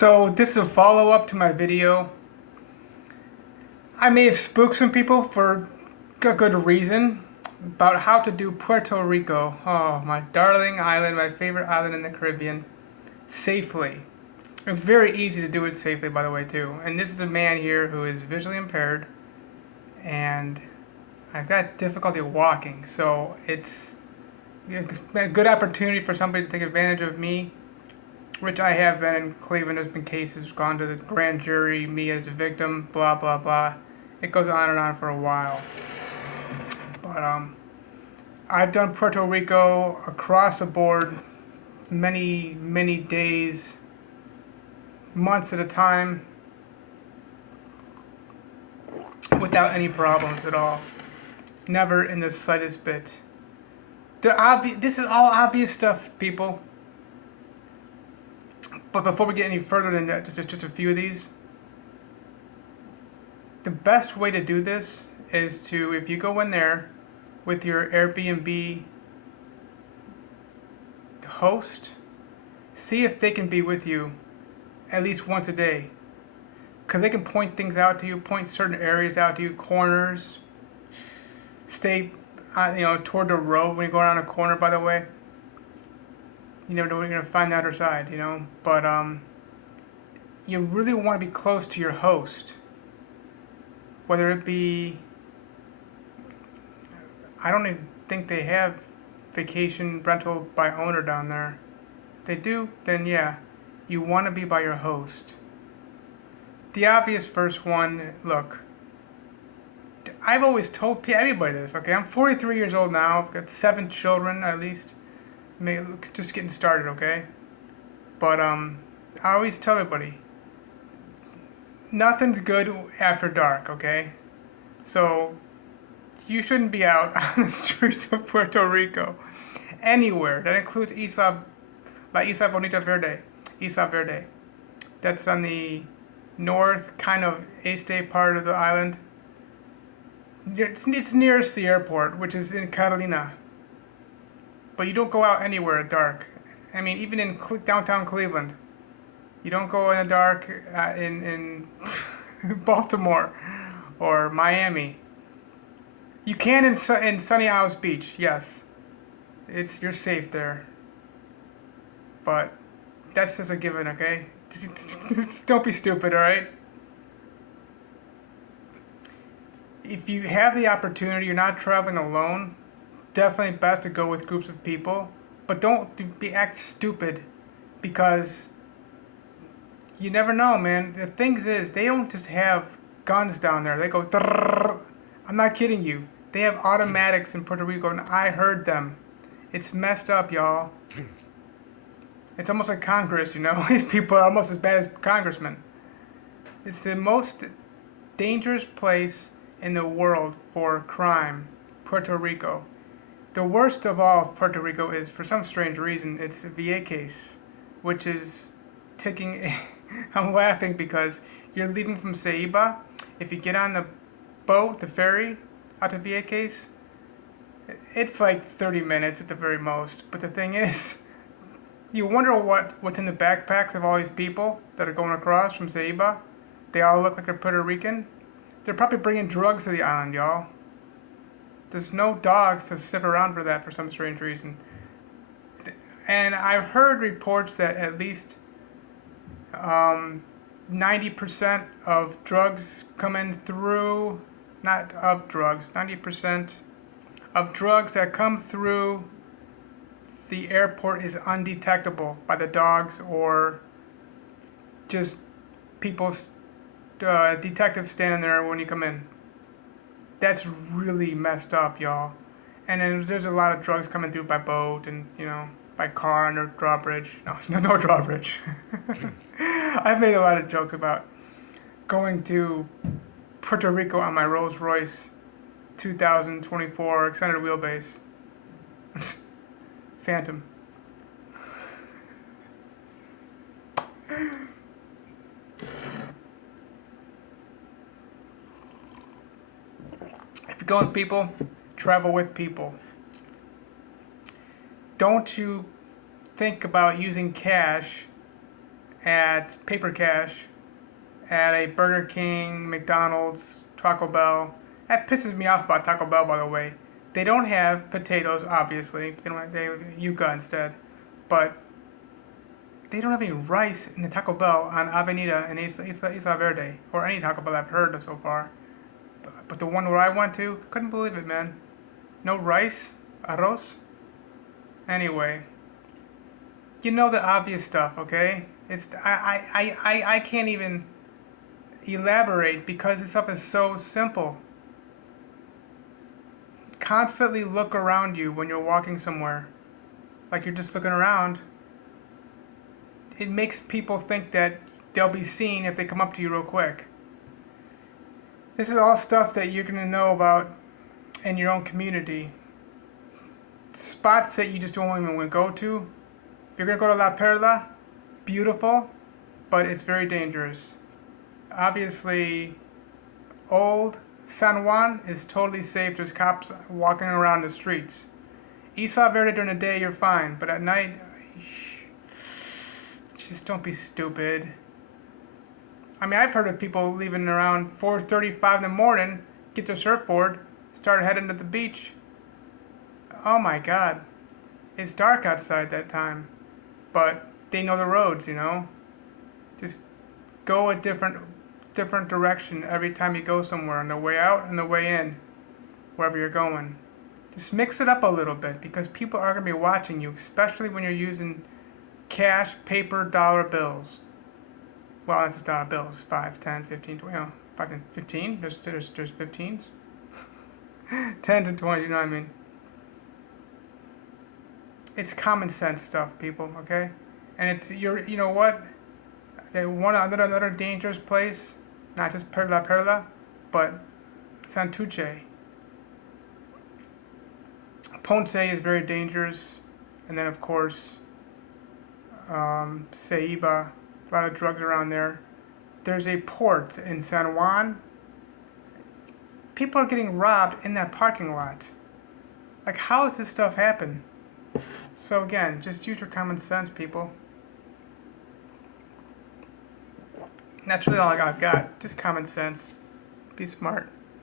So this is a follow-up to my video. I may have spooked some people for a good reason about how to do Puerto Rico, oh my darling island, my favorite island in the Caribbean, safely. It's very easy to do it safely, by the way, too. And this is a man here who is visually impaired, and I've got difficulty walking, so it's a good opportunity for somebody to take advantage of me, which I have been in Cleveland. There's been cases gone to the grand jury, me as the victim, blah blah blah. It goes on and on for a while. But I've done Puerto Rico across the board, many days, months at a time, without any problems at all. Never in the slightest bit. This is all obvious stuff, people. But before we get any further than that, just a few of these. The best way to do this is to, if you go in there with your Airbnb host, see if they can be with you at least once a day. Because they can point things out to you, point certain areas out to you, corners. Stay, toward the road when you go around a corner, by the way. You never know what you're going to find the other side, But you really want to be close to your host. Whether it be, I don't even think they have vacation rental by owner down there. If they do, then yeah, you want to be by your host. The obvious first one, look, I've always told everybody this, okay? I'm 43 years old now, I've got 7 children at least. Just getting started, okay? But I always tell everybody, nothing's good after dark, okay? So you shouldn't be out on the streets of Puerto Rico, anywhere. That includes Isla Bonita Verde, Isla Verde. That's on the north, kind of este part of the island. It's nearest the airport, which is in Carolina. But you don't go out anywhere at dark. I mean, even in downtown Cleveland, you don't go in the dark in Baltimore or Miami. You can in Sunny Isles Beach, yes. You're safe there. But that's just a given, okay? Don't be stupid, all right? If you have the opportunity, you're not traveling alone, definitely best to go with groups of people, but don't act stupid, because you never know, man. The thing is, they don't just have guns down there. They go, I'm not kidding you. They have automatics in Puerto Rico, and I heard them. It's messed up, y'all. It's almost like Congress, These people are almost as bad as congressmen. It's the most dangerous place in the world for crime, Puerto Rico. The worst of all of Puerto Rico is, for some strange reason, it's the VA case, which is ticking. I'm laughing because you're leaving from Ceiba. If you get on the boat, the ferry, out to VA case, it's like 30 minutes at the very most. But the thing is, you wonder what's in the backpacks of all these people that are going across from Ceiba. They all look like they're Puerto Rican. They're probably bringing drugs to the island, y'all. There's no dogs to sniff around for that for some strange reason. And I've heard reports that at least 90% of drugs coming through, not of drugs, 90% of drugs that come through the airport is undetectable by the dogs or just people's detectives standing there when you come in. That's really messed up, y'all. And then there's a lot of drugs coming through by boat and, by car under drawbridge. No drawbridge. I've made a lot of jokes about going to Puerto Rico on my Rolls Royce 2024 extended wheelbase. Phantom. If you go with people, travel with people. Don't you think about using cash at Paper Cash, at a Burger King, McDonald's, Taco Bell. That pisses me off about Taco Bell, by the way. They don't have potatoes, obviously. They have yuca instead. But they don't have any rice in the Taco Bell on Avenida in Isla Verde, or any Taco Bell I've heard of so far. But the one where I went to, couldn't believe it, man. No rice, arroz. Anyway, you know the obvious stuff, okay? I can't even elaborate because this stuff is so simple. Constantly look around you when you're walking somewhere, like you're just looking around. It makes people think that they'll be seen if they come up to you real quick. This is all stuff that you're gonna know about in your own community. Spots that you just don't even want to go to. If you're gonna go to La Perla, beautiful, but it's very dangerous. Obviously, old San Juan is totally safe. There's cops walking around the streets. Isla Verde during the day, you're fine, but at night, just don't be stupid. I mean, I've heard of people leaving around 4:35 in the morning, get their surfboard, start heading to the beach. Oh my God, it's dark outside that time, but they know the roads, you know. Just go a different direction every time you go somewhere, on the way out and the way in, wherever you're going. Just mix it up a little bit because people are going to be watching you, especially when you're using cash, paper, dollar bills. Well, that's just dollar bills, 5, 10, 15, 20, 5 and 15. There's 15s. 10 to 20, you know what I mean? It's common sense stuff, people, okay? And it's, you know what? Another dangerous place, not just La Perla, but Santuche. Ponce is very dangerous. And then, of course, Ceiba, a lot of drugs around there. There's a port in San Juan. People are getting robbed in that parking lot. Like, how does this stuff happen? So again, just use your common sense, people. That's really all I've got. Just common sense. Be smart.